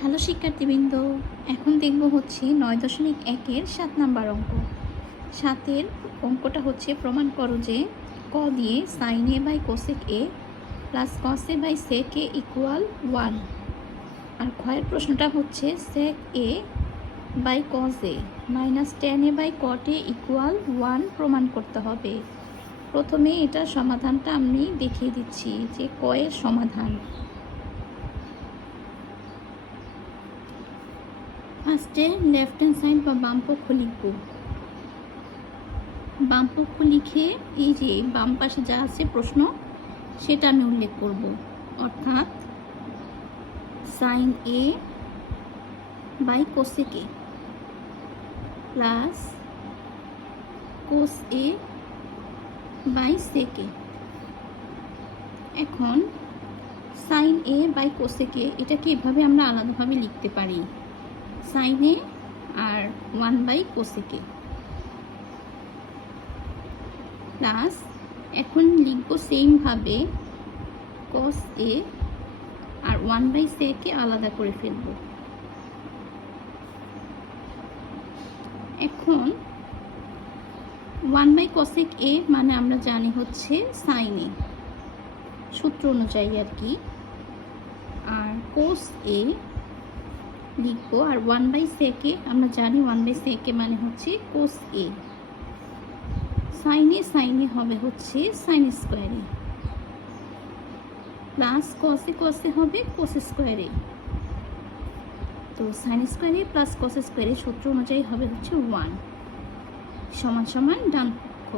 Hello শিক্ষার্থীবৃন্দ, এখন দেখব হচ্ছে 9.1-এর 7 নাম্বার অঙ্ক। 7-এর অঙ্কটা হচ্ছে প্রমাণ করো যে ক দিয়ে sine A by cosec A plus cos A by sec A equal 1। আর ক্ষয়ের প্রশ্নটা হচ্ছে sec A by cos A minus tan A by cot A equal 1 প্রমাণ করতে হবে। প্রথমে এটার সমাধানটা আমি দেখিয়ে দিচ্ছি যে কয়ের সমাধান। ফার্স্টে লেফট হ্যান্ড সাইড বা বাম পক্ষ লিখব। বাম পক্ষ লিখে এই যে বাম পাশে যা আছে প্রশ্ন সেটা আমি উল্লেখ করব, অর্থাৎ sine A by cosec A plus cos A by sec A. এখন sine A by cosec A এটাকে এভাবে আমরা আলাদাভাবে লিখতে পারি, সাইন এ আর 1 বাই কোসেক এ প্লাস এখন লিখব সেমভাবে কস এ আর 1 বাই সেক এ আলাদা করে ফেলব। এখন 1 বাই কোসেক এ মানে আমরা জানি হচ্ছে সাইন এ, সূত্র অনুযায়ী আর কি। আর কোস এ লিখব, আর 1 বাই সেক এ আমরা জানি 1 বাই সেক এ মানে হচ্ছে কোস এ। সাইন এ হবে হচ্ছে সাইন স্কোয়ারে প্লাস কস এ হবে কোস স্কোয়ারে। তো সাইন স্কোয়ারে প্লাস কস স্কোয়ারে সূত্র অনুযায়ী হবে হচ্ছে 1 সমান সমান ডান পক্ষ,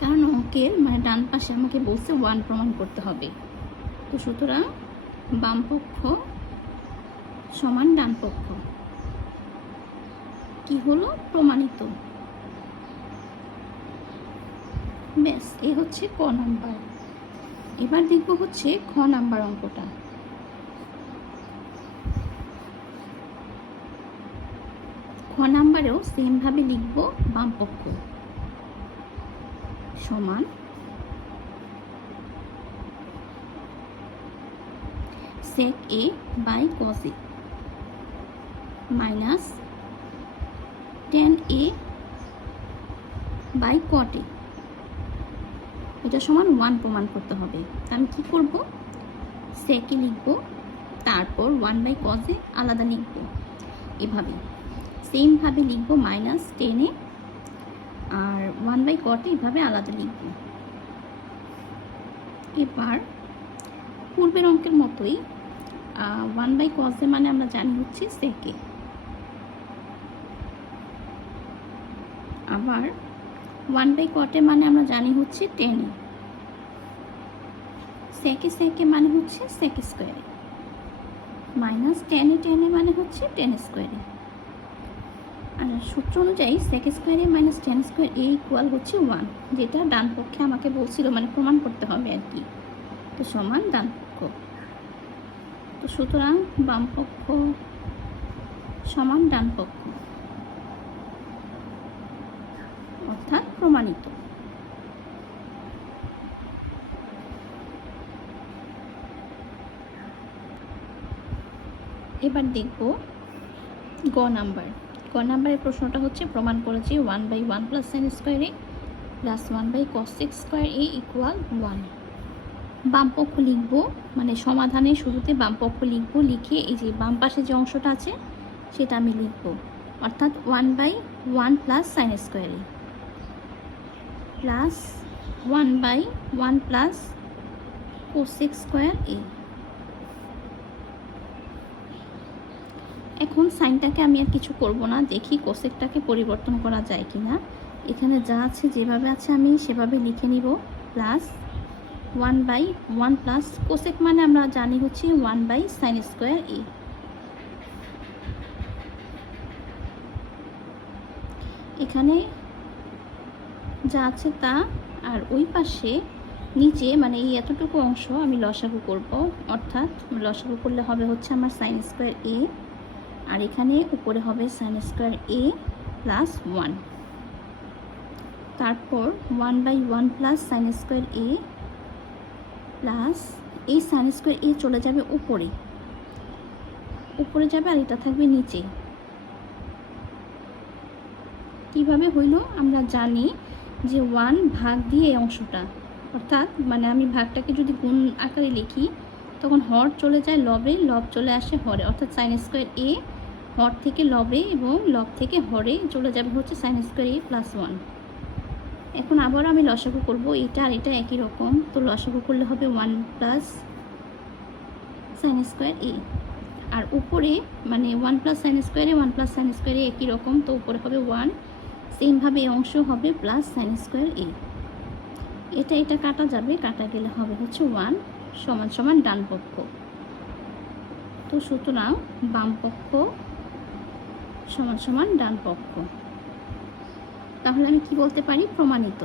কারণ অঙ্কের মানে ডান পাশে আমাকে বলছে 1 প্রমাণ করতে হবে। তো সুতরাং বাম পক্ষ সমান ডান পক্ষ কি হলো প্রমাণিত। ব্যাস, এ হচ্ছে ক নাম্বার। এবার দেখব হচ্ছে খ নাম্বার অঙ্কটা। খ নাম্বারেও সেমভাবে লিখব, বাম পক্ষ সমান sec A by cos A minus tan A by cot A, এটা সমান 1 প্রমাণ করতে হবে। আমি কি করব, সেক এ লিখব, তারপর 1 বাই কস এ আলাদা লিখব, এভাবে সেমভাবে লিখব মাইনাস 10 এ আর 1 বাই কট এ এভাবে আলাদা লিখব। এবার পূর্বের অঙ্কের মতোই 1 বাই কস এ মানে আমরা জানি হচ্ছে সেক এ, আবার 1 বাই কট এ মানে আমরা জানি হচ্ছে 10 এ, সেক এ মানে হচ্ছে সেক স্কোয়ারে মাইনাস 10 এ মানে হচ্ছে 10 স্কোয়ারে। আর সূত্র অনুযায়ী সেক স্কোয়ারে মাইনাস 10 স্কোয়ার এ ইকুয়াল হচ্ছে 1, যেটা ডান পক্ষে আমাকে বলছিল মানে প্রমাণ করতে হবে আর কি। তো সমান ডান পক্ষ, তো সুতরাং বাম পক্ষ সমান ডান পক্ষ, অর্থাৎ প্রমাণিত। এবার দেখব গ নাম্বার। গ নাম্বারের প্রশ্নটা হচ্ছে প্রমাণ করেছি 1 by 1 plus sine square A plus 1 by cos square A equal 1। বাম পক্ষ লিখব, মানে সমাধানের শুরুতে বাম পক্ষ লিখব, লিখে এই যে বাম পাশে যে অংশটা আছে সেটা আমি লিখব, অর্থাৎ 1 by 1 plus sine square A plus 1 by 1 plus cosec square A. এখন সাইনটাকে আমি আর কিছু করব না, দেখি কোসেকটাকে পরিবর্তন করা যায় কি না। এখানে যা আছে যেভাবে আছে আমি সেভাবে লিখে নিব, প্লাস 1 বাই 1 প্লাস কোসেক মানে আমরা জানি হচ্ছে 1 বাই সাইন স্কোয়ার এ। এখানে যা আছে তা, আর ওই পাশে নিচে মানে এই এতটুকু অংশ আমি লসাগু করব, অর্থাৎ লসাগু করলে হবে হচ্ছে আমার সাইন স্কোয়ার এ, আর এখানে উপরে হবে সাইন স্কোয়ার এ প্লাস 1, তারপর 1 by 1 plus sine square A plus এই সাইন স্কোয়ার এ চলে যাবে উপরে, উপরে যাবে আর এটা থাকবে নিচে। কিভাবে হইল? আমরা জানি যে 1 ভাগ দিয়ে এই অংশটা, অর্থাৎ মানে আমি ভাগটাকে যদি গুণ আকারে লিখি তখন হর চলে যায় লবে, লব চলে আসে হরে, অর্থাৎ সাইন স্কোয়ার এ হর থেকে লবে এবং লব থেকে হরে চলে যাবে হচ্ছে সাইন স্কোয়ার এ প্লাস 1। এখন আবার আমি লসাগু করব, এটা আর এটা একই রকম, তো লসাগু করলে হবে 1 প্লাস সাইন স্কোয়ার এ। আর উপরে মানে 1 প্লাস সাইন স্কোয়ারে 1 প্লাস সাইন স্কোয়ারে একই রকম, তো উপরে হবে 1, সেমভাবে এই অংশ হবে প্লাস সাইন স্কোয়ার এ। এটা কাটা যাবে, কাটা গেলে হবে হচ্ছে 1 সমান সমান ডান পক্ষ। তো সুতরাং বাম পক্ষ সমান সমান ডান পক্ষ। তাহলে আমি কি বলতে পারি? প্রমাণিত।